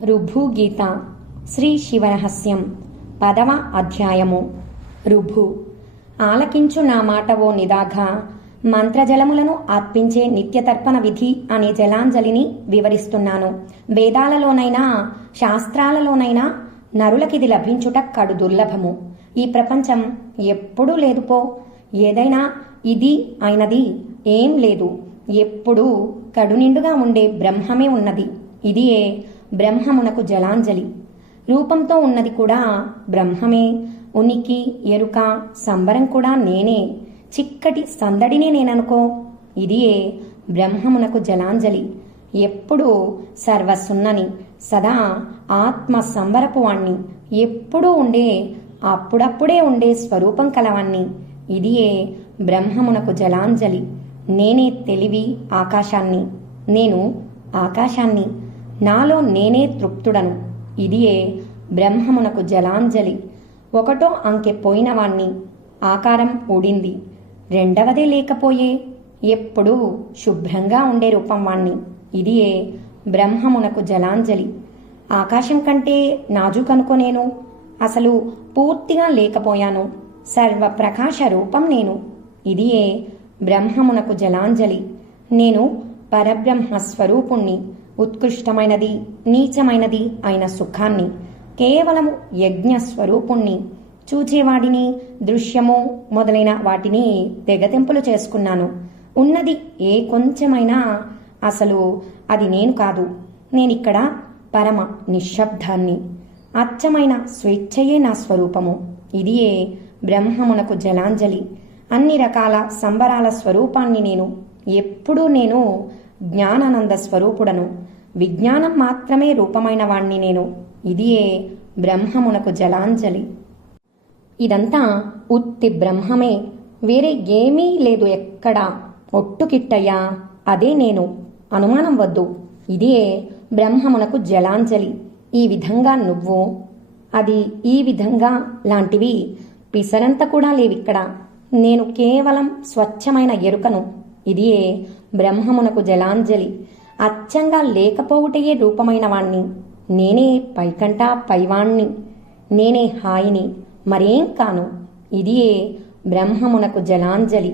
రుభు గీత శ్రీ శివరహస్యం 10వ అధ్యాయము. రుభు. ఆలకించు నా మాట ఓ నిదాఘ. మంత్రజలములను అర్పించే నిత్యతర్పణ విధి అనే జలాంజలిని వివరిస్తున్నాను. వేదాలలోనైనా శాస్త్రాలలోనైనా నరులకిది లభించుట కడు దుర్లభము. ఈ ప్రపంచం ఎప్పుడూ లేదుపో. ఏదైనా ఇది అయినది ఏం లేదు. ఎప్పుడూ కడునిండుగా ఉండే బ్రహ్మమే ఉన్నది. ఇదియే బ్రహ్మమునకు జలాంజలి. రూపంతో ఉన్నది కూడా బ్రహ్మమే. ఉనికి, ఎరుక, సంబరం కూడా నేనే. చిక్కటి సందడినే నేననుకో. ఇదియే బ్రహ్మమునకు జలాంజలి. ఎప్పుడూ సర్వసున్నని, సదా ఆత్మ సంబరపు వాణ్ణి, ఎప్పుడూ ఉండే, అప్పుడప్పుడే ఉండే స్వరూపం కలవాణ్ణి. ఇదియే బ్రహ్మమునకు జలాంజలి. నేనే తెలివి ఆకాశాన్ని, నేను ఆకాశాన్ని. నాలో నేనే తృప్తుడను. ఇదియే బ్రహ్మమునకు జలాంజలి. ఒకటో అంకె పోయినవాణ్ణి, ఆకారం ఊడింది. రెండవదే లేకపోయే, ఎప్పుడూ శుభ్రంగా ఉండే రూపం వాణ్ణి. ఇదియే బ్రహ్మమునకు జలాంజలి. ఆకాశం కంటే నాజుకనుకో నేను. అసలు పూర్తిగా లేకపోయాను. సర్వప్రకాశ రూపం నేను. ఇదియే బ్రహ్మమునకు జలాంజలి. నేను పరబ్రహ్మ స్వరూపుణ్ణి. ఉత్కృష్టమైనది, నీచమైనది అయిన సుఖాన్ని, కేవలము యజ్ఞ స్వరూపుణ్ణి. చూచేవాడిని, దృశ్యము మొదలైన వాటిని తెగతెంపులు చేసుకున్నాను. ఉన్నది ఏ కొంచెమైనా అసలు అది నేను కాదు. నేనిక్కడ పరమ నిశ్శబ్దాన్ని. అచ్చమైన స్వేచ్ఛయే నా స్వరూపము. ఇదియే బ్రహ్మమునకు జలాంజలి. అన్ని రకాల సంబరాల స్వరూపాన్ని నేను. ఎప్పుడూ నేను జ్ఞానానంద స్వరూపుడను. విజ్ఞానం మాత్రమే రూపమైన వాణ్ణి నేను. ఇదియే బ్రహ్మమునకు జలాంజలి. ఇదంతా ఉత్తి బ్రహ్మమే, వేరే ఏమీ లేదు ఎక్కడా. ఒట్టుకిట్టయ్యా, అదే నేను. అనుమానం వద్దు. ఇదియే బ్రహ్మమునకు జలాంజలి. ఈ విధంగా నువ్వు, అది ఈ విధంగా లాంటివి పిసరంత కూడా లేవిక్కడ. నేను కేవలం స్వచ్ఛమైన ఎరుకను. ఇదియే బ్రహ్మమునకు జలాంజలి. అచ్చంగా లేకపోవుటయే రూపమైన వాణ్ణి. నేనే పైకంటా పైవాణ్ణి. నేనే హాయిని, మరేం కాను. ఇదియే బ్రహ్మమునకు జలాంజలి.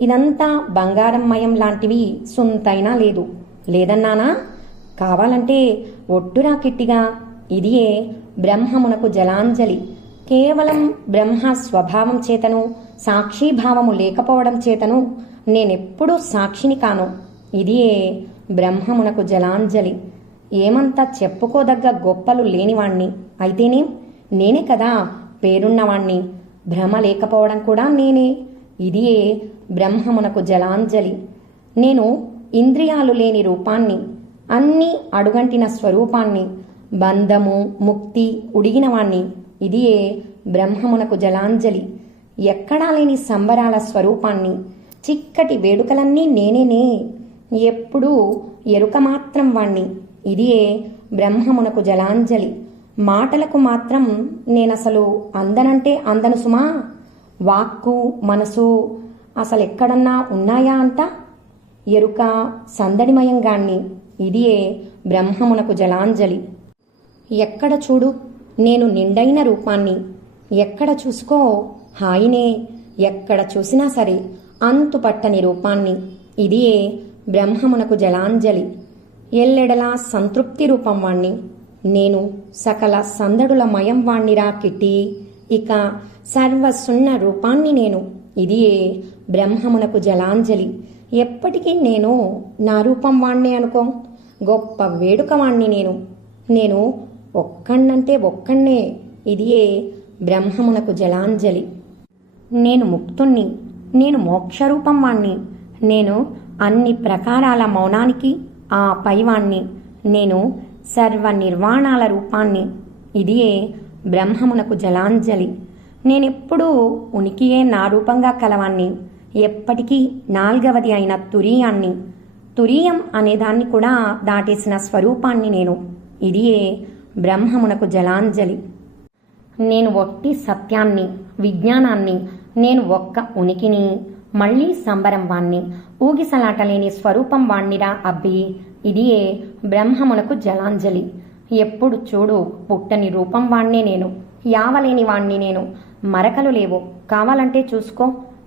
ఇదంతా బంగారమయం లాంటివి సుంతైనా లేదు. లేదన్నానా? కావాలంటే ఒట్టురా కిట్టిగా. ఇదియే బ్రహ్మమునకు జలాంజలి. కేవలం బ్రహ్మ స్వభావం చేతను, సాక్షీభావము లేకపోవడం చేతను నేనెప్పుడూ సాక్షిని కాను. ఇదియే బ్రహ్మమునకు జలాంజలి. ఏమంతా చెప్పుకోదగ్గ గొప్పలు లేనివాణ్ణి. అయితేనేం, నేనే కదా పేరున్నవాణ్ణి. భ్రమ లేకపోవడం కూడా నేనే. ఇదియే బ్రహ్మమునకు జలాంజలి. నేను ఇంద్రియాలు లేని రూపాన్ని, అన్నీ అడుగంటిన స్వరూపాన్ని, బంధము ముక్తి ఉడిగినవాణ్ణి. ఇదియే బ్రహ్మమునకు జలాంజలి. ఎక్కడా లేని సంబరాల స్వరూపాన్ని, చిక్కటి వేడుకలన్నీ నేనేనే. ఎప్పుడూ ఎరుక మాత్రం వాణ్ణి. ఇదియే బ్రహ్మమునకు జలాంజలి. మాటలకు మాత్రం నేనసలు అందనంటే అందను సుమా. వాక్కు మనసు అసలెక్కడన్నా ఉన్నాయా అంట. ఎరుక సందడిమయంగాన్ని. ఇదియే బ్రహ్మమునకు జలాంజలి. ఎక్కడ చూడు నేను నిండైన రూపాన్ని. ఎక్కడ చూసుకో హాయినే. ఎక్కడ చూసినా సరే అంతుపట్టని రూపాన్ని. ఇదియే బ్రహ్మమునకు జలాంజలి. ఎల్లెడలా సంతృప్తి రూపం వాణ్ణి. నేను సకల సందడుల మయం వాణ్ణిరా కిట్టి. ఇక సర్వసున్న రూపాన్ని నేను. ఇదియే బ్రహ్మమునకు జలాంజలి. ఎప్పటికీ నేను నా రూపం వాణ్ణే అనుకో. గొప్ప వేడుక వాణ్ణి నేను. నేను ఒక్కణ్ణంటే ఒక్కణ్ణే. ఇదియే బ్రహ్మమునకు జలాంజలి. నేను ముక్తుణ్ణి. నేను మోక్షరూపం వాణ్ణి. నేను అన్ని ప్రకారాల మౌనానికి ఆ పైవాణ్ణి. నేను సర్వ నిర్వాణాల రూపాన్ని. ఇదియే బ్రహ్మమునకు జలాంజలి. నేనెప్పుడూ ఉనికియే నా రూపంగా కలవాణ్ణి. ఎప్పటికీ నాల్గవది అయిన తురీయాన్ని. తురీయం అనేదాన్ని కూడా దాటేసిన స్వరూపాన్ని నేను. ఇదియే బ్రహ్మమునకు జలాంజలి. నేను ఒట్టి సత్యాన్ని, విజ్ఞానాన్ని. నేను ఒక్క ఉనికిని, మళ్లీ సంబరం వాణ్ణి. ఊగిసలాటలేని స్వరూపం వాణ్ణిరా అబ్బి. ఇదియే బ్రహ్మమునకు జలాంజలి. ఎప్పుడు చూడు పుట్టని రూపం వాణ్ణే నేను, యావలేని వాణ్ణి నేను, మరకలు లేవు కావాలంటే చూసుకో,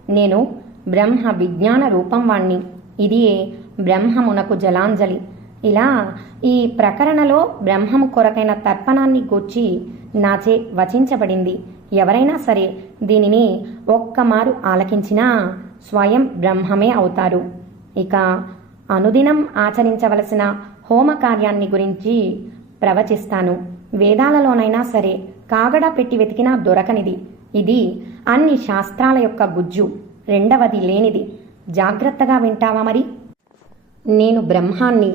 నేను బ్రహ్మ విజ్ఞాన రూపం వాణ్ణి, ఇదియే బ్రహ్మమునకు జలాంజలి. ఇలా ఈ ప్రకరణలో బ్రహ్మము కొరకైన తర్పణాన్ని గూర్చి నాచే వచించబడింది. ఎవరైనా సరే దీనిని ఒక్కమారు ఆలకించినా స్వయం బ్రహ్మమే అవుతారు. ఇక అనుదినం ఆచరించవలసిన హోమ కార్యాన్ని గురించి ప్రవచిస్తాను. వేదాలలోనైనా సరే కాగడా పెట్టి వెతికినా దొరకనిది. ఇది అన్ని శాస్త్రాల యొక్క గుజ్జు, రెండవది లేనిది. జాగ్రత్తగా వింటావా మరి? నేను బ్రహ్మాన్ని,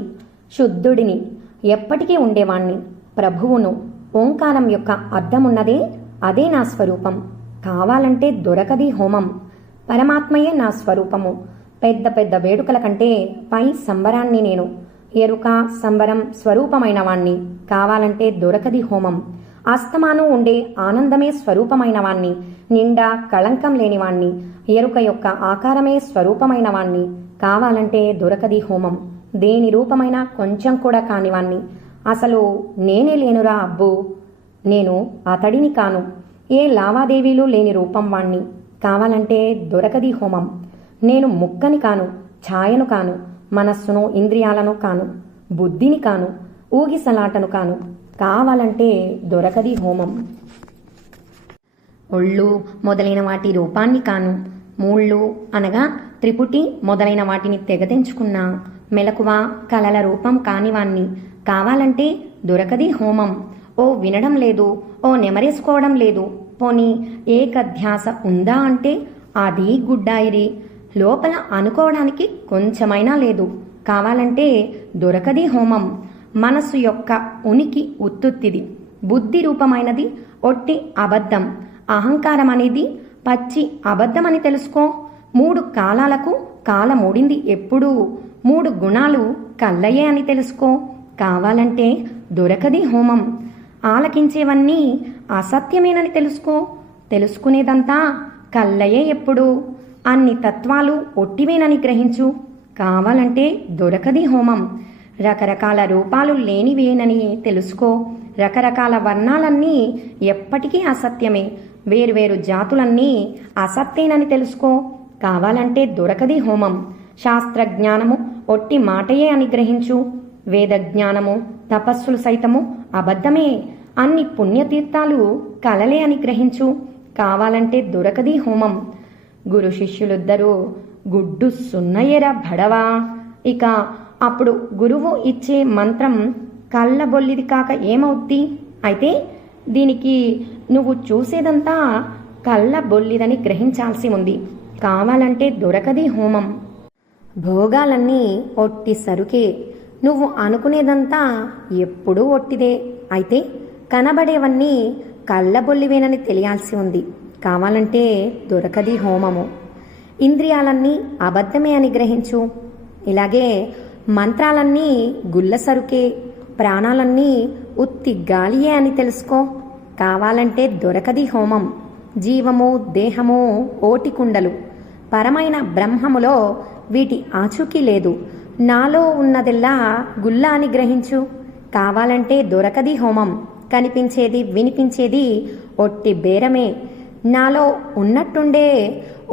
శుద్ధుడిని, ఎప్పటికీ ఉండేవాణ్ణి, ప్రభువును. ఓంకారం యొక్క అర్థమున్నదే, అదే నా స్వరూపం. కావాలంటే దొరకది హోమం. పరమాత్మయే నా స్వరూపము. పెద్ద పెద్ద వేడుకల కంటే పై సంబరాన్ని నేను. ఎరుక సంబరం స్వరూపమైన వాణ్ణి. కావాలంటే దొరకది హోమం. అస్తమానం ఉండే ఆనందమే స్వరూపమైన వాణ్ణి. నిండా కళంకం లేనివాణ్ణి. ఎరుక యొక్క ఆకారమే స్వరూపమైన వాణ్ణి. కావాలంటే దొరకది హోమం. దేని రూపమైనా కొంచెం కూడా కానివాణ్ణి. అసలు నేనే లేనురా అబ్బు. నేను అతడిని కాను. ఏ లావాదేవీలు లేని రూపం వాణ్ణి. కావాలంటే దొరకది హోమం. నేను ముక్కని కాను, ఛాయను కాను, మనస్సును ఇంద్రియాలను కాను, బుద్ధిని కాను, ఊగిసలాటను కాను. కావాలంటే దొరకది హోమం. ఒళ్ళు మొదలైన వాటి రూపాన్ని కాను. మూళ్ళు అనగా త్రిపుటి మొదలైన వాటిని తెగదెంచుకున్న మెలకువ కలల రూపం కానివాణ్ణి. కావాలంటే దొరకది హోమం. ఓ వినడం లేదు, ఓ నెమరేసుకోవడం లేదు, పోనీ ఏకధ్యాస ఉందా అంటే అది గుడ్డాయిరి. లోపల అనుకోవడానికి కొంచెమైనా లేదు. కావాలంటే దొరకది హోమం. మనస్సు యొక్క ఉనికి ఉత్తుత్తిది. బుద్ధి రూపమైనది ఒట్టి అబద్ధం. అహంకారం అనేది పచ్చి అబద్ధమని తెలుసుకో. 3 కాలాలకు కాలమూడింది ఎప్పుడూ. 3 గుణాలు కల్లయే అని తెలుసుకో. కావాలంటే దొరకది హోమం. ఆలకించేవన్నీ అసత్యమేనని తెలుసుకో. తెలుసుకునేదంతా కల్లయే ఎప్పుడు. అన్ని తత్వాలు ఒట్టివేనని గ్రహించు. కావాలంటే దొరకది హోమం. రకరకాల రూపాలు లేనివేనని తెలుసుకో. రకరకాల వర్ణాలన్నీ ఎప్పటికీ అసత్యమే. వేర్వేరు జాతులన్నీ అసత్తేనని తెలుసుకో. కావాలంటే దొరకది హోమం. శాస్త్రజ్ఞానము ఒట్టి మాటయే అని గ్రహించు. వేదజ్ఞానము తపస్సులు సైతము అబద్ధమే. అన్ని పుణ్యతీర్థాలు కలలే అని గ్రహించు. కావాలంటే దొరకది హోమం. గురు శిష్యులిద్దరూ గుడ్డు సున్నయ్యరా భడవా. ఇక అప్పుడు గురువు ఇచ్చే మంత్రం కళ్ళబొల్లిది కాక ఏమవుద్ది? అయితే దీనికి నువ్వు చూసేదంతా కళ్ళబొల్లిదని గ్రహించాల్సి ఉంది. కావాలంటే దొరకది హోమం. భోగాలన్నీ ఒట్టి సరుకే. నువ్వు అనుకునేదంతా ఎప్పుడూ ఒట్టిదే. అయితే కనబడేవన్నీ కళ్ళబొల్లివేనని తెలియాల్సి ఉంది. కావాలంటే దొరకది హోమము. ఇంద్రియాలన్నీ అబద్ధమే అని గ్రహించు. ఇలాగే మంత్రాలన్నీ గుల్ల సరుకే. ప్రాణాలన్నీ ఉత్తి గాలియే అని తెలుసుకో. కావాలంటే దొరకది హోమం. జీవము దేహము ఓటికుండలు. పరమైన బ్రహ్మములో వీటి ఆచూకీ లేదు. నాలో ఉన్నదెల్లా గుల్ల అని గ్రహించు. కావాలంటే దొరకది హోమం. కనిపించేది వినిపించేది ఒట్టి బేరమే. నాలో ఉన్నట్టుండే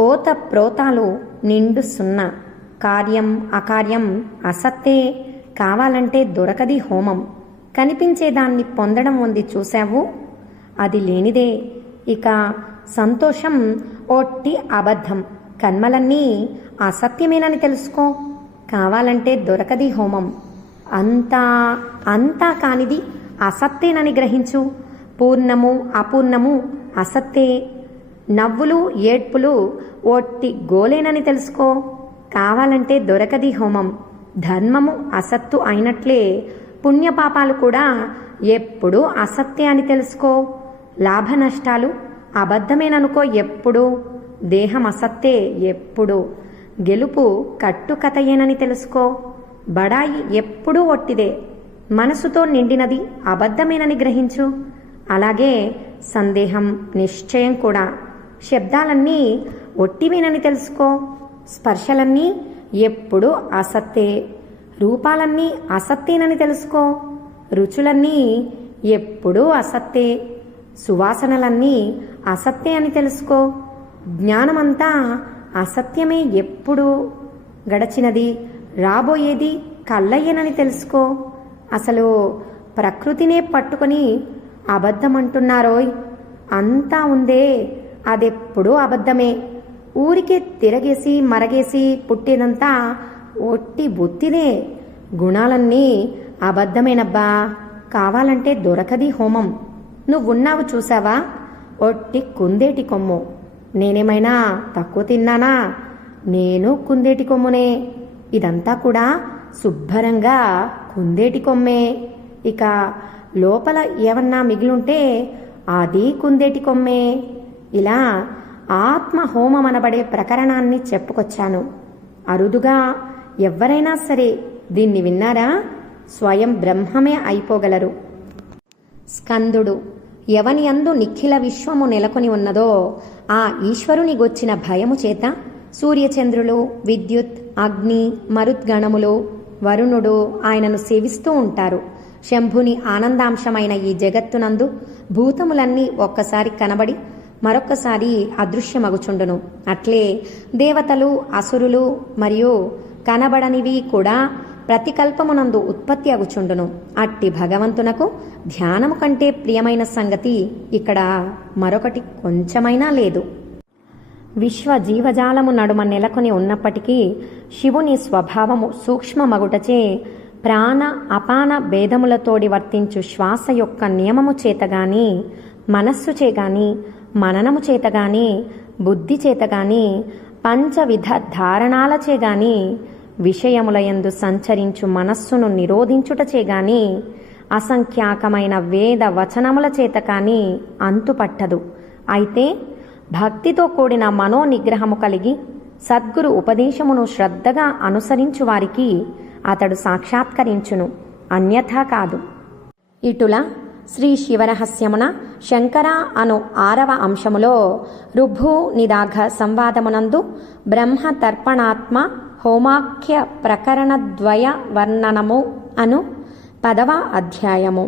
ఓత ప్రోతాలు నిండు సున్నా. కార్యం అకార్యం అసత్తే. కావాలంటే దొరకది హోమం. కనిపించేదాన్ని పొందడం ఉంది చూశావు, అది లేనిదే. ఇక సంతోషం ఒట్టి అబద్ధం. కర్మలన్నీ అసత్యమేనని తెలుసుకో. కావాలంటే దొరకది హోమం. అంతా కానిది అసత్తేనని గ్రహించు. పూర్ణము అపూర్ణము అసత్తే. నవ్వులు ఏడ్పులు ఒట్టి గోలేనని తెలుసుకో. కావాలంటే దొరకది హోమం. ధర్మము అసత్తు అయినట్లే పుణ్యపాపాలు కూడా ఎప్పుడూ అసత్తే అని తెలుసుకో. లాభ నష్టాలు అబద్ధమేననుకో ఎప్పుడు. దేహం అసత్తే ఎప్పుడు. గెలుపు కట్టుకథయేనని తెలుసుకో. బడాయి ఎప్పుడూ ఒట్టిదే. మనసుతో నిండినది అబద్ధమేనని గ్రహించు. అలాగే సందేహం నిశ్చయం కూడా. శబ్దాలన్నీ ఒట్టివేనని తెలుసుకో. స్పర్శలన్నీ ఎప్పుడూ అసత్తే. రూపాలన్నీ అసత్తేనని తెలుసుకో. రుచులన్నీ ఎప్పుడూ అసత్తే, సువాసనలన్నీ అసత్తే అని తెలుసుకో. జ్ఞానమంతా అసత్యమే ఎప్పుడు గడచినది, రాబోయేది కళ్ళయ్యనని తెలుసుకో. అసలు ప్రకృతినే పట్టుకొని అబద్ధమంటున్నారోయ్. అంతా ఉందే అదెప్పుడూ అబద్ధమే. ఊరికే తిరగేసి మరగేసి పుట్టేదంతా ఒట్టి బొత్తిదే. గుణాలన్నీ అబద్ధమేనబ్బా. కావాలంటే దొరకది హోమం. నువ్వున్నావు చూసావా, ఒట్టి కుందేటి కొమ్ము. నేనేమైనా తక్కువ తిన్నానా? నేను కుందేటి కొమ్మునే. ఇదంతా కూడా శుభ్రంగా కుందేటి కొమ్మే. ఇక లోపల ఏమన్నా మిగిలుంటే అది కుందేటి కొమ్మే. ఇలా ఆత్మ హోమం అనబడే ప్రకరణాన్ని చెప్పుకొచ్చాను. అరుదుగా ఎవ్వరైనా సరే దీన్ని విన్నారా? స్వయం బ్రహ్మమే అయిపోగలరు. స్కందుడు ఎవని యందు నిఖిల విశ్వము నెలకొని ఉన్నదో ఆ ఈశ్వరుని గొచ్చిన భయము చేత సూర్యచంద్రులు, విద్యుత్, అగ్ని, మరుద్గణములు, వరుణుడు ఆయనను సేవిస్తూ ఉంటారు. శంభుని ఆనందాంశమైన ఈ జగత్తునందు భూతములన్నీ ఒక్కసారి కనబడి మరొక్కసారి అదృశ్యమగుచుండును. అట్లే దేవతలు, అసురులు మరియు కనబడనివి కూడా ప్రతికల్పమునందు ఉత్పత్తి అగుచుండును. అట్టి భగవంతునకు ధ్యానము కంటే ప్రియమైన సంగతి ఇక్కడ మరొకటి కొంచెమైనా లేదు. విశ్వ జీవజాలము నడుమ నెలకొని ఉన్నప్పటికీ శివుని స్వభావము సూక్ష్మమగుటచే ప్రాణ అపాన భేదములతోడి వర్తించు శ్వాస యొక్క నియమము చేతగాని, మనస్సు చేగాని, మననము చేతగాని, బుద్ధి చేతగాని, పంచవిధ ధారణాలచేగాని, విషయములయందు సంచరించు మనస్సును నిరోధించుటచేగాని, అసంఖ్యాకమైన వేద వచనముల చేత కాని అంతుపట్టదు. అయితే భక్తితో కూడిన మనోనిగ్రహము కలిగి సద్గురు ఉపదేశమును శ్రద్ధగా అనుసరించు వారికి అతడు సాక్షాత్కరించును, అన్యథా కాదు. ఇటుల శ్రీ శివరహస్యమున శంకర అను 6వ అంశములో రుభు నిదాఘ సంవాదమునందు బ్రహ్మ తర్పణాత్మ హోమాఖ్య ప్రకరణద్వయ వర్ణనము అను 10వ అధ్యాయము